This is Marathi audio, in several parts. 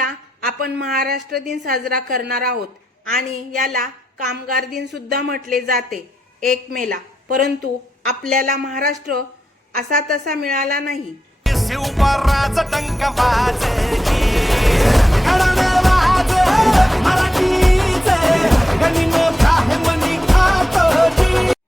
मेला आपण महाराष्ट्र दिन साजरा करणार आहोत आणि याला कामगार दिन सुद्धा म्हटले जाते एक मेला. परंतु आपल्याला महाराष्ट्र असा तसा मिळाला नाही.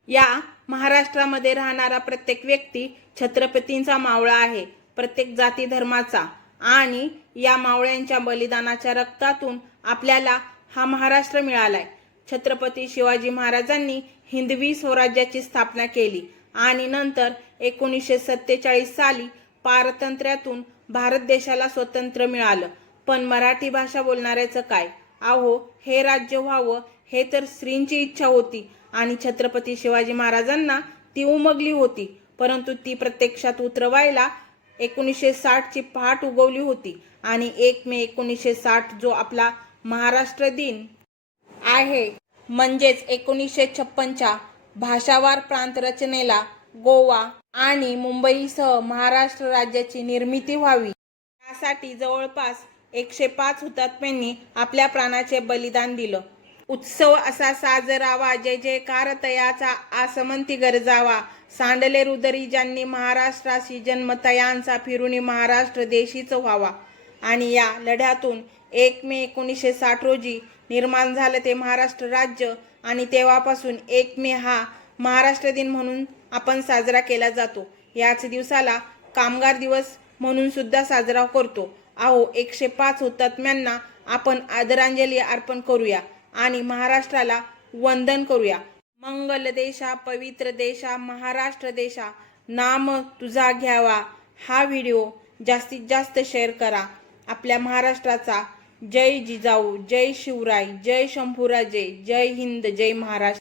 या महाराष्ट्रामध्ये राहणारा प्रत्येक व्यक्ती छत्रपतींचा मावळा आहे. प्रत्येक जाती धर्माचा. आणि या मावळ्यांच्या बलिदानाच्या रक्तातून आपल्याला हा महाराष्ट्र मिळालाय. छत्रपती शिवाजी महाराजांनी हिंदवी स्वराज्याची स्थापना केली आणि नंतर एकोणीसशे सत्तेचाळीस साली पारतंत्र्यातून भारत देशाला स्वतंत्र मिळालं. पण मराठी भाषा बोलणाऱ्याचं काय? अहो हे राज्य व्हावं हे तर स्त्रींची इच्छा होती आणि छत्रपती शिवाजी महाराजांना ती उमगली होती. परंतु ती प्रत्यक्षात उतरवायला एकोणीसशे साठची पहाट उगवली होती आणि एक मे एकोणीसशे साठ जो आपला महाराष्ट्र दिन आहे. म्हणजेच एकोणीसशे छप्पनच्या भाषावार प्रांत रचनेला गोवा आणि मुंबईसह महाराष्ट्र राज्याची निर्मिती व्हावी. यासाठी जवळपास एकशे पाच हुतात्म्यांनी आपल्या प्राणाचे बलिदान दिलं. उत्सव असा साजरावा जय जयकार तयाचा आसमंती गरजावा सांडले रुदरी ज्यांनी महाराष्ट्राशी जन्मतयांचा फिरुनी महाराष्ट्र देशीच व्हावा. आणि या लढ्यातून एक मे एकोणीसशे साठ रोजी निर्माण झालं ते महाराष्ट्र राज्य आणि तेव्हापासून एक मे हा महाराष्ट्र दिन म्हणून आपण साजरा केला जातो. याच दिवसाला कामगार दिवस म्हणून सुद्धा साजरा करतो. अहो एकशे पाच हुतात्म्यांना आपण आदरांजली अर्पण करूया आणि महाराष्ट्राला वंदन करूया. मंगल देशा पवित्र देशा महाराष्ट्र देशा नाम तुझा घ्यावा. हा व्हिडिओ जास्तीत जास्त शेअर करा. आपल्या महाराष्ट्राचा जय जिजाऊ जय शिवराय जय शंभूराजे जय हिंद जय महाराष्ट्र.